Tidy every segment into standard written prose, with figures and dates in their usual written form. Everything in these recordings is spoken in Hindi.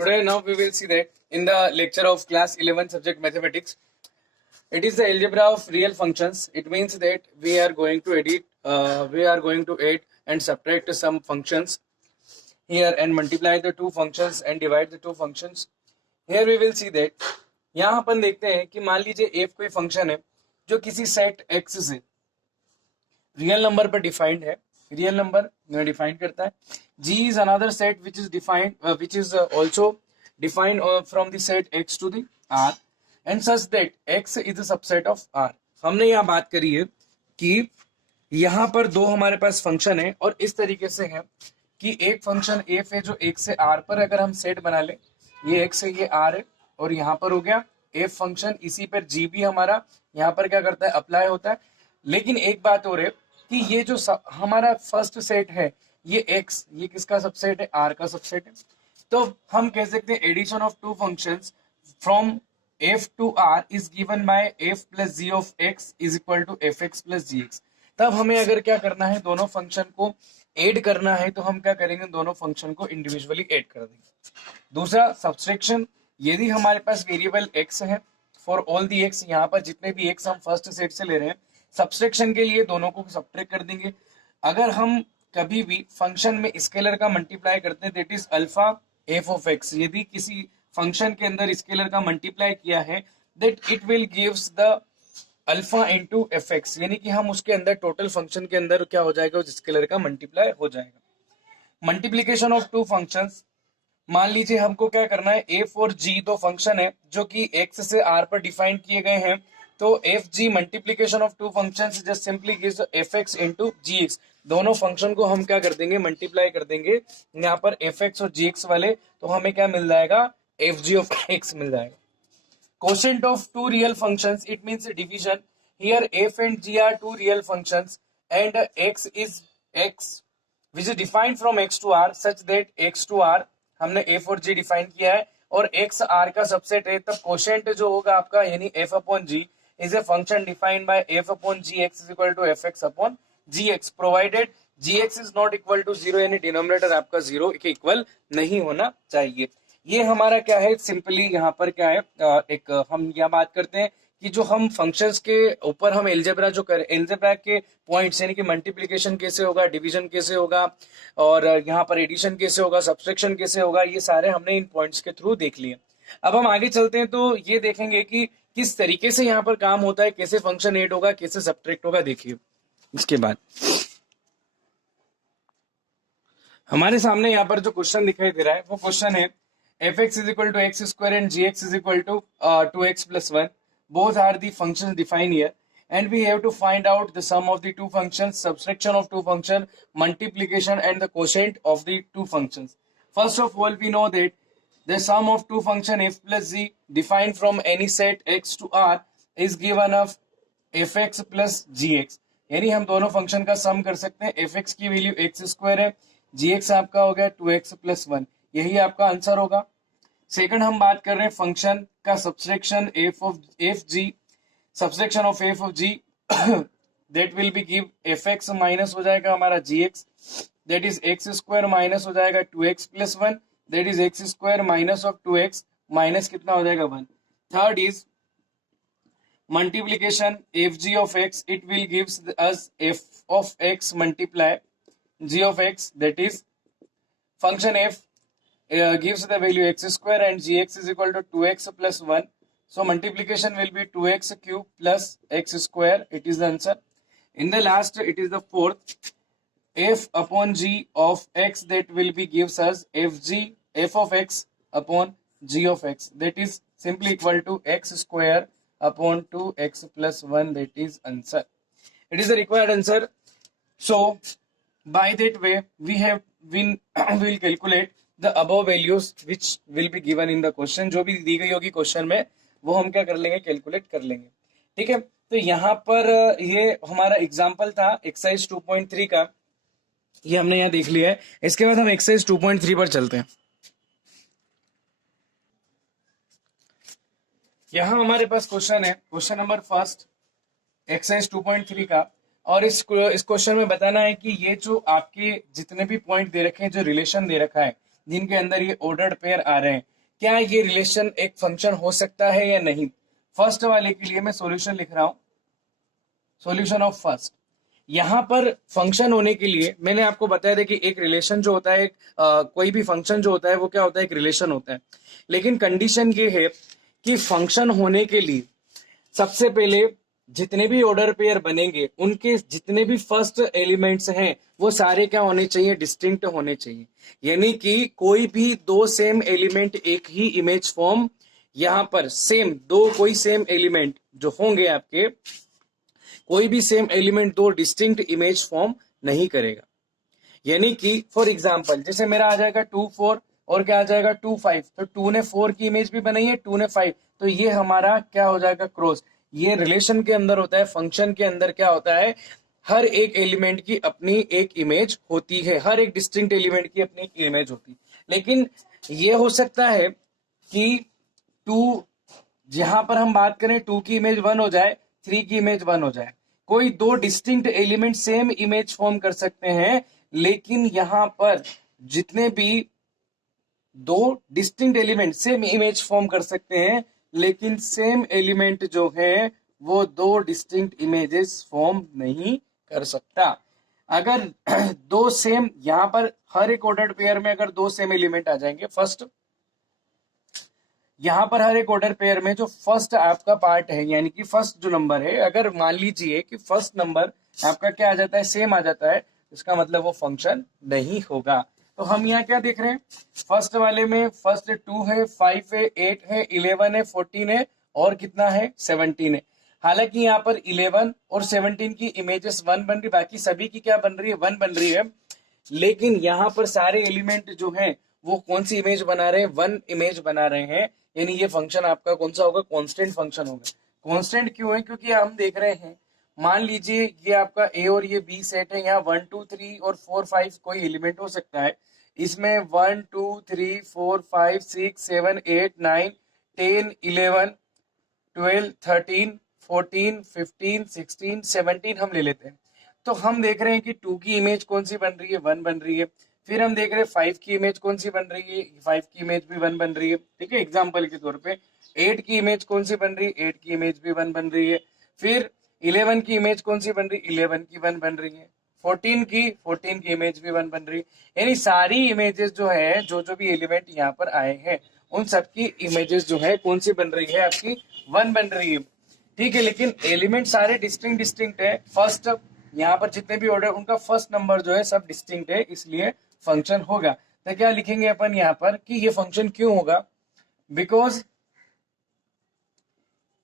Today now we will see that in the lecture of class 11 subject mathematics, it is the algebra of real functions. It means that we are going to add and subtract some functions here and multiply the two functions and divide the two functions. Here we will see that यहाँ अपन देखते हैं कि मान लीजिए f कोई फंक्शन है जो किसी सेट x से रियल नंबर पर डिफाइंड है, रियल नंबर डिफाइन करता है. G is another set which is also defined from the set x to the R and such that x is a subset of R. हमने यहाँ बात करी है कि यहाँ पर दो हमारे पास फंक्शन है और इस तरीके से है कि एक फंक्शन f है जो एक से R पर अगर हम सेट बना ले, ये x है ये R है और यहाँ पर हो गया f फंक्शन, इसी पर g भी हमारा यहाँ पर क्या करता है, अप्लाई होता है. लेकिन एक बात और है कि ये जो हमारा फर्स्ट सेट है ये x, ये किसका सबसेट है, R का सबसेट है. तो हम कह सकते हैं addition of two functions from f to R is given by f plus g of x is equal to fx plus gx. तब हमें अगर क्या करना है, दोनों फंक्शन को ऐड करना है तो हम क्या करेंगे, दोनों फंक्शन को इंडिविजुअली ऐड कर देंगे. दूसरा सब्सट्रैक्शन, यदि हमारे पास वेरिएबल x है फॉर ऑल दी x, यहाँ पर जितने भी x हम फर्स्ट सेट से ले रहे हैं, सब्सट्रैक्शन के लिए दोनों को सब्ट्रैक्ट कर देंगे. अगर हम कभी भी फंक्शन में स्केलर का मल्टीप्लाई करते हैं, that is alpha F of x, यदि किसी फंक्शन के अंदर स्केलर का मल्टीप्लाई किया है that it will gives the alpha into F x, यानी कि हम उसके अंदर टोटल फंक्शन के अंदर क्या हो जाएगा, उस स्केलर का मल्टीप्लाई हो जाएगा. मल्टीप्लीकेशन ऑफ टू फंक्शंस, मान लीजिए हमको क्या करना है, एफ और जी दो फंक्शन है जो कि एक्स से आर पर डिफाइन किए गए हैं. तो F G multiplication of two functions just simply gives F X into G X. दोनों फंक्शन को हम क्या कर देंगे, मल्टीप्लाई कर देंगे यहाँ पर एफ एक्स और जी एक्स वाले, तो हमें क्या मिल जाएगा, एफ जी ऑफ एक्स मिल जाएगा. Quotient of two real functions, it means division. Here f and g are two real functions and x is x which is defined from x to r such that x to r हमने f और g डिफाइन किया है और x r का सबसेट है. तब quotient जो होगा आपका यानी f upon g is a function defined by f upon gx is equal to fx upon gx provided gx is not equal to 0, यानी डिनोमिनेटर आपका 0 के इक्वल नहीं होना चाहिए. ये हमारा क्या है, सिंपली यहाँ पर क्या है, एक हम यहाँ बात करते हैं कि जो हम फंक्शंस के ऊपर हम एल्जेब्रा जो करें, एल्जेब्रा के पॉइंट्स यानी कि मल्टीप्लिकेशन कैसे होगा, डिवीजन कैसे होगा और यहाँ पर एडिशन कैसे होगा, सब्सट्रैक्शन कैसे होगा, ये सारे हमने इन पॉइंट्स के थ्रू देख लिए. अब हम आगे चलते हैं तो ये देखेंगे कि किस तरीके से यहाँ पर काम होता है, कैसे फंक्शन ऐड होगा, कैसे सब्ट्रैक्ट होगा. देखिए इसके बाद हमारे सामने यहाँ पर जो क्वेश्चन दिखाई दे रहा है वो क्वेश्चन है fx is equal to x square and gx is equal to 2x plus 1. Both are the functions defined here and we have to find out the sum of the two functions, subtraction of two functions, multiplication and the quotient of the two functions. First of all, we know that the sum of two function f plus g defined from any set x to r is given of fx plus gx. यानी हम दोनों फंक्शन का सम कर सकते हैं. fx की वैल्यू x स्क्वायर है, gx आपका हो गया 2x plus 1, यही आपका आंसर होगा. सेकंड हम बात कर रहे हैं फंक्शन का subtraction F G, subtraction of F of G that will be give F X minus हो जाएगा हमारा G X, that is X square minus हो जाएगा 2x plus 1, that is X square minus of 2x minus कितना हो जाएगा 1. Third is multiplication F G of X, it will gives us F of X multiply G of X, that is function f gives the value x square and gx is equal to 2x plus 1. So multiplication will be 2x cube plus x square. It is the answer. In the last, it is the fourth, f upon g of x, that will be gives us f of x upon g of x, that is simply equal to x square upon 2x plus 1. That is answer. It is the required answer. So by that way we will calculate the above values which will be given in the question. जो भी दी गई होगी क्वेश्चन में वो हम क्या कर लेंगे, कैलकुलेट कर लेंगे. ठीक है, तो यहाँ पर ये हमारा एग्जाम्पल था एक्सरसाइज 2.3 का, ये हमने यहाँ देख लिया है. इसके बाद हम एक्सरसाइज 2.3 पर चलते हैं. यहाँ हमारे पास क्वेश्चन है, क्वेश्चन नंबर फर्स्ट एक्सरसाइज 2.3 का, और इस क्वेश्चन में बताना है कि ये जो आपके जितने भी पॉइंट दे रखे हैं, जो रिलेशन दे रखा है, जिनके अंदर ये ऑर्डर्ड पेयर आ रहे हैं, क्या ये रिलेशन एक फंक्शन हो सकता है या नहीं? फर्स्ट वाले के लिए मैं सॉल्यूशन लिख रहा हूं, सॉल्यूशन ऑफ फर्स्ट। यहाँ पर फंक्शन होने के लिए मैंने आपको बताया था कि एक रिलेशन जो होता है, कोई भी फंक्शन जो होता है वो क्या होता है, एक रिलेशन होता है। लेकिन कंडीशन ये है कि फंक्शन होने के लिए सबसे पहले जितने भी ऑर्डर पेयर बनेंगे उनके जितने भी फर्स्ट एलिमेंट्स हैं वो सारे क्या होने चाहिए, डिस्टिंक्ट होने चाहिए। यानी कि कोई भी दो सेम एलिमेंट एक ही इमेज फॉर्म, यहां पर सेम दो कोई सेम एलिमेंट जो होंगे आपके, कोई भी सेम एलिमेंट दो डिस्टिंक्ट इमेज फॉर्म नहीं करेगा। यानी कि फॉर एग्जाम्पल जैसे मेरा आ जाएगा 2 4 और क्या आ जाएगा 2 5, तो 2 ने 4 की इमेज भी बनाई है, 2 ने 5, तो ये हमारा क्या हो जाएगा, क्रॉस। ये रिलेशन के अंदर होता है, फंक्शन के अंदर क्या होता है, हर एक एलिमेंट की अपनी एक इमेज होती है, हर एक डिस्टिंक्ट एलिमेंट की अपनी इमेज होती है। लेकिन ये हो सकता है कि 2, जहां पर हम बात करें 2 की इमेज 1 हो जाए, 3 की इमेज 1 हो जाए, कोई दो distinct element same image form कर सकते हैं, लेकिन यहां पर जितने भी दो distinct element same image form कर सकते हैं, लेकिन सेम एलिमेंट जो है वो दो डिस्टिंक्ट इमेजेस फॉर्म नहीं कर सकता। अगर दो सेम, यहां पर हर एक ऑर्डर्ड पेयर में अगर दो सेम एलिमेंट आ जाएंगे, फर्स्ट यहां पर हर एक ऑर्डर पेयर में जो फर्स्ट आपका पार्ट है, यानी कि फर्स्ट जो नंबर है, अगर मान लीजिए कि फर्स्ट नंबर आपका क्या आ जाता है, सेम आ जाता है, इसका मतलब वो फंक्शन नहीं होगा। तो हम यहाँ क्या देख रहे हैं, फर्स्ट वाले में फर्स्ट 2 है, 5 है, 8 है, 11 है, 14 है और कितना है, 17 है। हालांकि यहाँ पर 11 और 17 की इमेजेस 1 बन रही, बाकी सभी की क्या बन रही है, 1 बन रही है। लेकिन यहाँ पर सारे एलिमेंट जो हैं वो कौन सी इमेज बना रहे हैं, 1 इमेज बना रहे हैं। यानी ये फंक्शन आपका कौन सा होगा, कांस्टेंट फंक्शन होगा। कांस्टेंट क्यों है, क्योंकि हम देख रहे हैं, मान लीजिए ये आपका ए और ये बी सेट है, यहाँ 1 2 3 और 4 5 कोई एलिमेंट हो सकता है। इसमें 1 2 3 4 5 6 7 8 9 10 11 12 13 14 15 16 17 हम ले लेते हैं। तो हम देख रहे हैं कि 2 की इमेज कौन सी बन रही है, 1 बन रही है। फिर हम देख रहे हैं 5 की इमेज कौन सी बन रही है, 5 की इमेज भी 1 बन रही है, ठीक है, एग्जाम्पल के तौर पे। 8 की इमेज कौन सी बन रही है, 8 की इमेज भी 1 बन रही है। फिर 11 की इमेज कौन सी बन रही है, 11 की 1 बन रही है। 14 की इमेज भी 1 बन रही है। यानी सारी इमेजेस जो है, जो जो भी एलिमेंट यहाँ पर आए हैं, उन सबकी इमेजेस जो है कौन सी बन रही है, आपकी 1 बन रही है, ठीक है। लेकिन एलिमेंट सारे डिस्टिंक्ट है। फर्स्ट यहाँ पर जितने भी ऑर्डर, उनका फर्स्ट नंबर जो है सब डिस्टिंक्ट है, इसलिए फंक्शन होगा। तो क्या लिखेंगे अपन यहाँ पर कि ये फंक्शन क्यों होगा, because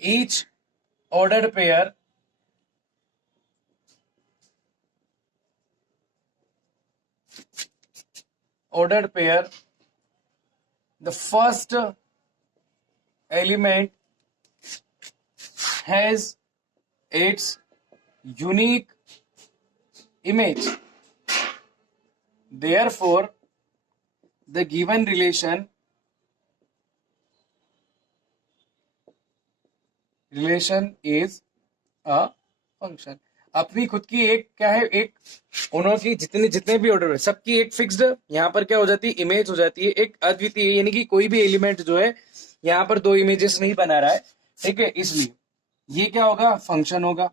each order pair the first element has its unique image. Therefore, the given relation is a function. अपनी खुद की एक क्या है, एक उन्हों की जितने भी ऑर्डर है सबकी एक फिक्स्ड यहाँ पर क्या हो जाती है, इमेज हो जाती है, एक अद्वितीय। यानी कि कोई भी एलिमेंट जो है यहाँ पर दो इमेजेस नहीं बना रहा है, ठीक है, इसलिए ये क्या होगा, फंक्शन होगा।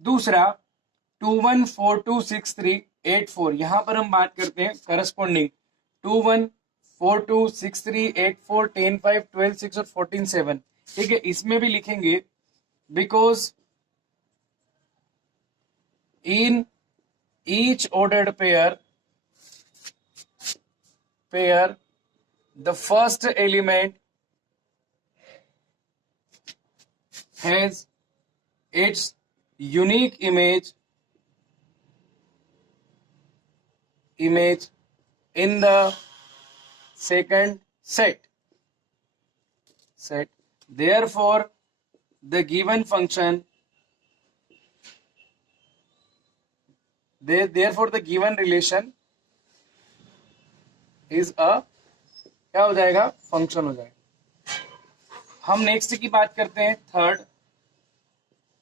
दूसरा 2 1 4 2 6 3 8 4, यहां पर हम बात करते हैं करस्पॉन्डिंग 2 1 4 2 6 3 8 4 10 5 12 6 और 14 7, ठीक है। इसमें भी लिखेंगे because in each ordered pair the first element has its unique image in the second set. Therefore the given function, therefore the given relation is a क्या हो जाएगा, फंक्शन हो जाएगा। हम नेक्स्ट की बात करते हैं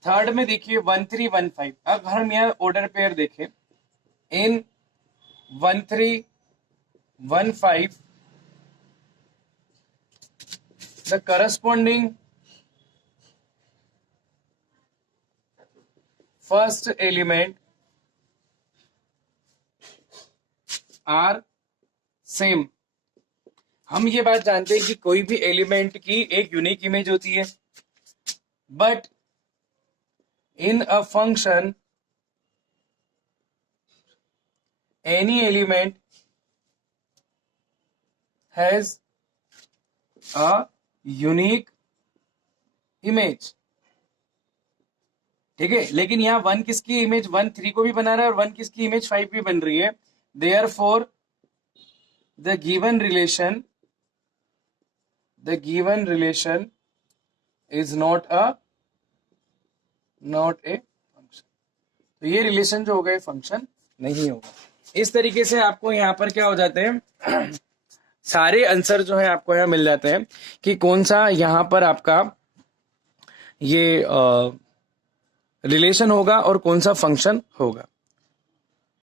थर्ड में देखिए 1 3 1 5। अब हम यह ऑर्डर पेयर देखें, इन 1 3 1 5 the corresponding first element are same. हम ये बात जानते हैं कि कोई भी एलिमेंट की एक यूनिक इमेज होती है, but in a function any element has a unique image. ठीक है, लेकिन यहाँ 1 किसकी इमेज 1 3 को भी बना रहा है और 1 किसकी इमेज 5 भी बन रही है. Therefore the given relation is not a function. तो ये रिलेशन जो होगा ये फंक्शन नहीं होगा. इस तरीके से आपको यहाँ पर क्या हो जाते हैं सारे आंसर जो है आपको यहाँ मिल जाते हैं कि कौन सा यहाँ पर आपका ये रिलेशन होगा और कौन सा फंक्शन होगा.